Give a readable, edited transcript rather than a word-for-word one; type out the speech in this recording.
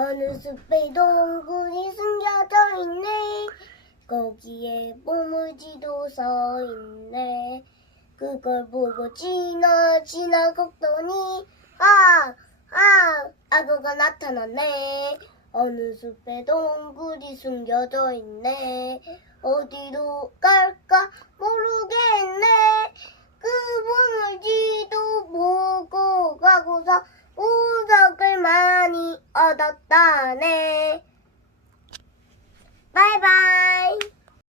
어느 숲에 동굴이 숨겨져 있네. 거기에 보물지도 써 있네. 그걸 보고 걷더니 악어가 나타났네. 어느 숲에 동굴이 숨겨져 있네. 어디로 갈까 모르겠네. 그 보물지도 보고 가고서 우석을 많이 얻었다네.